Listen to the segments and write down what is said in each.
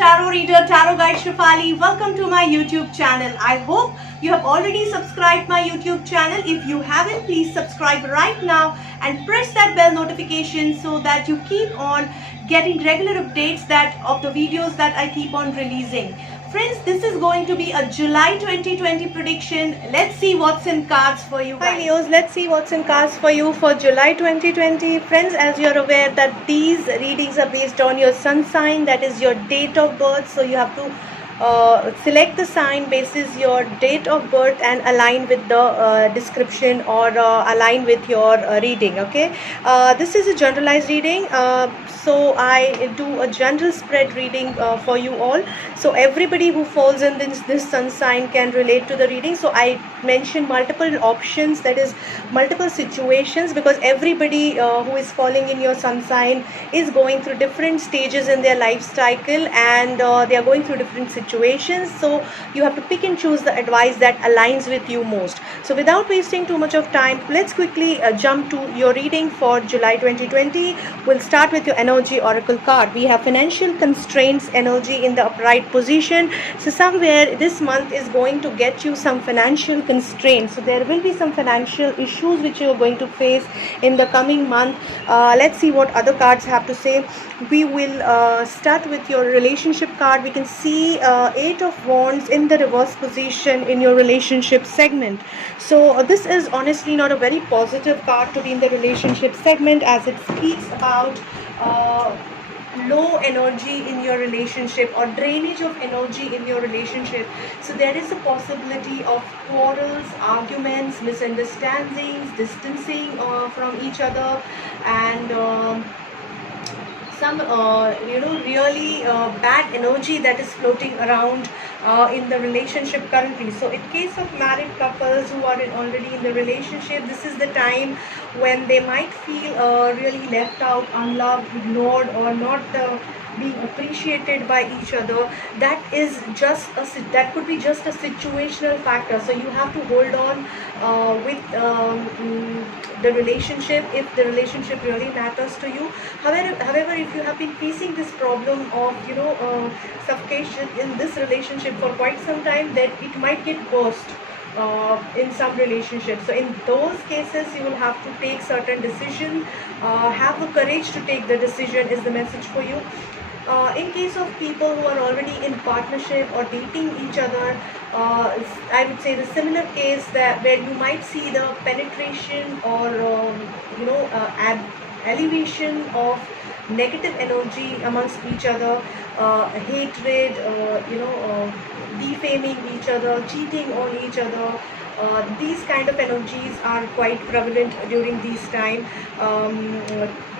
tarot reader, tarot guide Shefali. Welcome to my YouTube channel. I hope you have already subscribed my YouTube channel. If you haven't, please subscribe right now and press that bell notification so that you keep on getting regular updates of the videos that I keep on releasing. Friends, this is going to be a July 2020 prediction. Let's see what's in cards for you guys. Hi Leos, let's see what's in cards for you for July 2020. Friends, as you're aware that these readings are based on your sun sign, that is your date of birth. So you have to select the sign basis your date of birth and align with the description or align with your reading. Okay, this is a generalized reading, so I do a general spread reading for you all, so everybody who falls in this sun sign can relate to the reading. So I mention multiple options, that is multiple situations, because everybody who is falling in your sun sign is going through different stages in their life cycle, and they are going through different situations. So you have to pick and choose the advice that aligns with you most. So without wasting too much of time, let's quickly jump to your reading for July 2020. We'll start with your energy oracle card. We have financial constraints energy in the upright position. So somewhere this month is going to get you some financial constraints. So there will be some financial issues which you're going to face in the coming month. Let's see what other cards have to say. We will start with your relationship card. We can see 8 of Wands in the reverse position in your relationship segment. So this is honestly not a very positive card to be in the relationship segment, as it speaks about low energy in your relationship or drainage of energy in your relationship. So there is a possibility of quarrels, arguments, misunderstandings, distancing from each other, and some really bad energy that is floating around in the relationship currently. So in case of married couples who are already in the relationship, this is the time when they might feel really left out, unloved, ignored, or not being appreciated by each other. That could be just a situational factor. So you have to hold on with the relationship if the relationship really matters to you. However, if you have been facing this problem of suffocation in this relationship for quite some time, then it might get burst in some relationships. So in those cases, you will have to take certain decisions. Have the courage to take the decision is the message for you. In case of people who are already in partnership or dating each other, I would say the similar case that where you might see the penetration or elevation of negative energy amongst each other, hatred, defaming each other, cheating on each other. These kind of energies are quite prevalent during this time.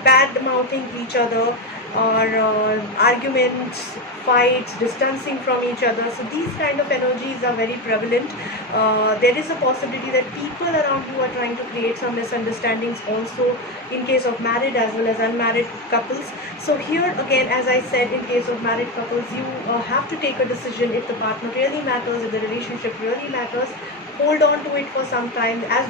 Bad mouthing each other, or arguments, fights, distancing from each other. So these kind of energies are very prevalent. There is a possibility that people around you are trying to create some misunderstandings also in case of married as well as unmarried couples. So here again, as I said, in case of married couples, you have to take a decision. If the partner really matters, if the relationship really matters, hold on to it for some time. As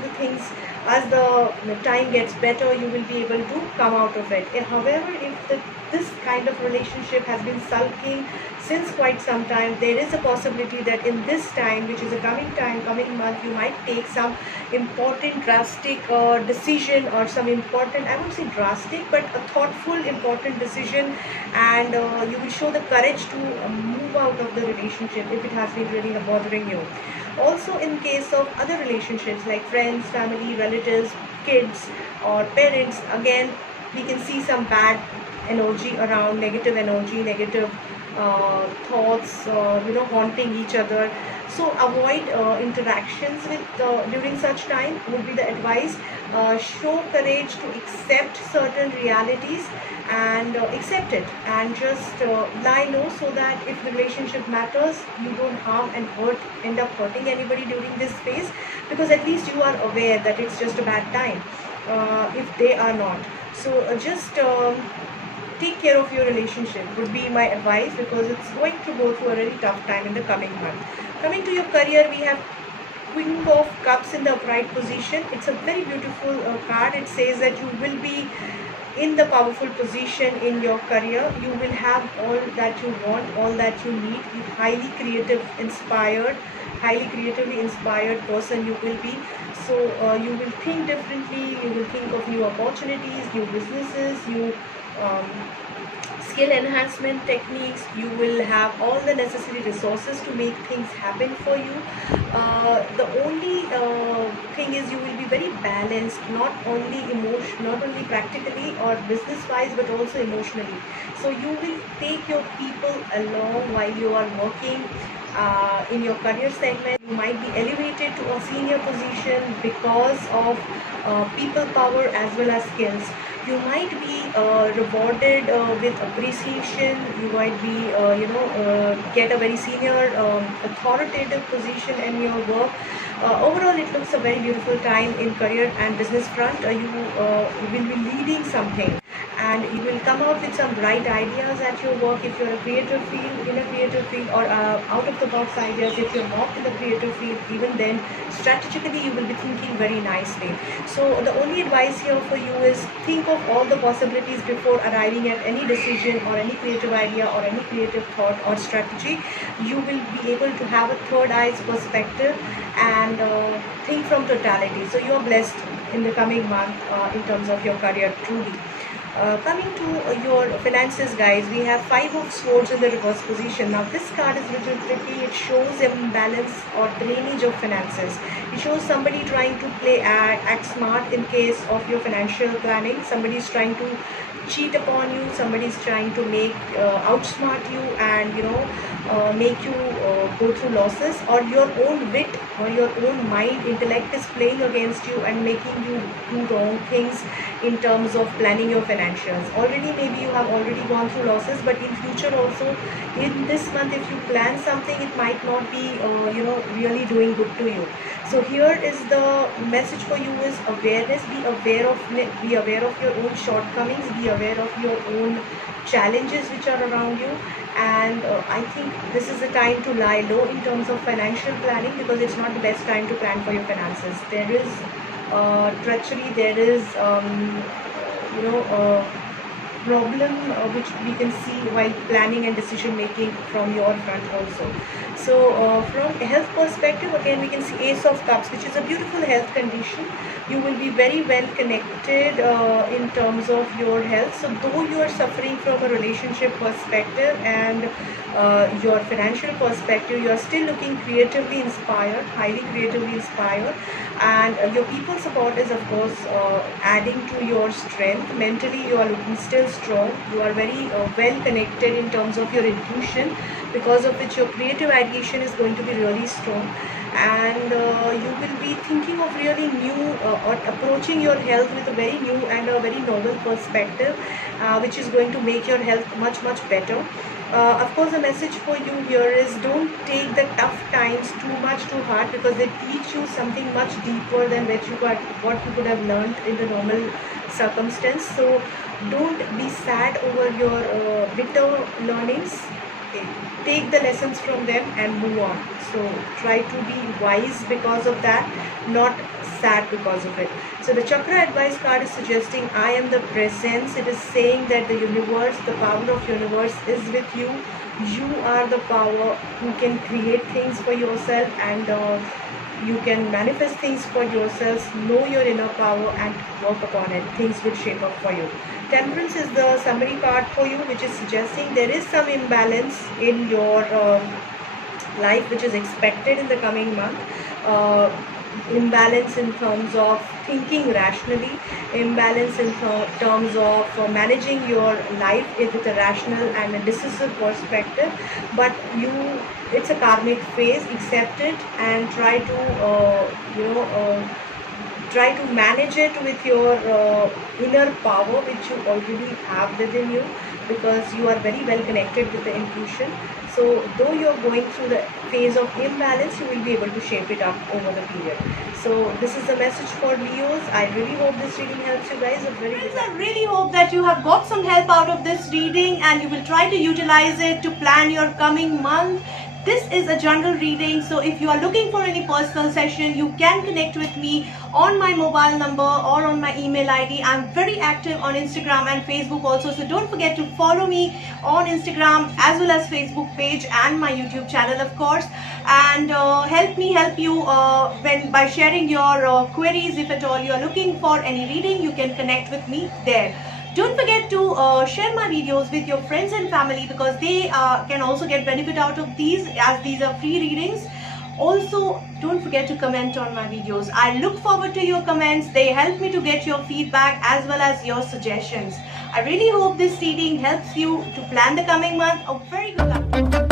the time gets better, you will be able to come out of it. However, if this kind of relationship has been sulking since quite some time, there is a possibility that in this time, which is a coming month, you might take some important drastic decision, or some important, I won't say drastic, but a thoughtful important decision, and you will show the courage to move out of the relationship if it has been really bothering you. Also, in case of other relationships like friends, family, relatives, kids, or parents, again we can see some bad energy around, negative energy, negative thoughts, haunting each other. So avoid interactions with during such time would be the advice. Show courage to accept certain realities and accept it, and just lie low, so that if the relationship matters, you don't harm and end up hurting anybody during this phase, because at least you are aware that it's just a bad time if they are not. So just take care of your relationship would be my advice, because it's going to go through a really tough time in the coming month. Coming to your career, we have Queen of Cups in the upright position. It's a very beautiful card. It says that you will be in the powerful position in your career. You will have all that you want, all that you need. You highly creatively inspired person you will be. So you will think differently, you will think of new opportunities, new businesses, new um, skill enhancement techniques. You will have all the necessary resources to make things happen for you. The only thing is you will be very balanced, not only practically or business wise, but also emotionally. So you will take your people along while you are working in your career segment. You might be elevated to a senior position because of people power as well as skills. You might be rewarded with appreciation. You might be get a very senior authoritative position in your work. Overall, it looks a very beautiful time in career and business front. You will be leading something, and you will come out with some bright ideas at your work if you're in a creative field, or out of the box ideas if you're not in the creative field. Even then, strategically you will be thinking very nicely. So the only advice here for you is think of all the possibilities before arriving at any decision or any creative idea or any creative thought or strategy. You will be able to have a third eyes perspective and think from totality. So you are blessed in the coming month in terms of your career, truly. Coming to your finances, guys, we have 5 of swords in the reverse position. Now this card is little tricky. It shows imbalance or drainage of finances. It shows somebody trying to act smart in case of your financial planning. Somebody is trying to cheat upon you. Somebody is trying to outsmart you and make you go through losses, or your own wit or your own mind intellect is playing against you and making you do wrong things in terms of planning your financials. Already maybe you have already gone through losses, but in future also, in this month, if you plan something, it might not be really doing good to you. So here is the message for you is awareness. Be aware of your own shortcomings, be aware of your own challenges which are around you. And I think this is the time to lie low in terms of financial planning, because it's not the best time to plan for your finances. There is treachery, there is problem which we can see while planning and decision making from your front also. So from a health perspective, again we can see Ace of Cups, which is a beautiful health condition. You will be very well connected in terms of your health. So though you are suffering from a relationship perspective and your financial perspective, you are still looking creatively inspired, highly creatively inspired, and your people support is of course adding to your strength. Mentally you are looking still strong. You are very well connected in terms of your intuition, because of which your creative ideation is going to be really strong. And you will be thinking of really new or approaching your health with a very new and a very novel perspective, which is going to make your health much better. Of course, the message for you here is don't take the tough times too much to heart, because they teach you something much deeper than what you could have learned in the normal circumstance. So don't be sad over your bitter learnings. Take the lessons from them and move on. So try to be wise because of that, not sad because of it. So the chakra advice card is suggesting I am the presence. It is saying that the universe, the power of universe is with you. You are the power who can create things for yourself, and you can manifest things for yourselves. Know your inner power and work upon it. Things will shape up for you. Temperance is the summary card for you, which is suggesting there is some imbalance in your life which is expected in the coming month. Imbalance in terms of thinking rationally, imbalance in terms of managing your life with a rational and a decisive perspective. But it's a karmic phase. Accept it and try to manage it with your inner power which you already have within you, because you are very well connected with the intuition. So though you are going through the phase of imbalance, you will be able to shape it up over the period. So this is the message for Leos. I really hope this reading helps you guys. I really hope that you have got some help out of this reading and you will try to utilize it to plan your coming month. This is a general reading, so if you are looking for any personal session, you can connect with me on my mobile number or on my email ID. I'm very active on Instagram and Facebook also, so don't forget to follow me on Instagram as well as Facebook page and my YouTube channel, of course. And help me help you by sharing your queries. If at all you are looking for any reading, you can connect with me there. Don't forget to share my videos with your friends and family, because they can also get benefit out of these, as these are free readings. Also, don't forget to comment on my videos. I look forward to your comments. They help me to get your feedback as well as your suggestions. I really hope this reading helps you to plan the coming month. A very good luck.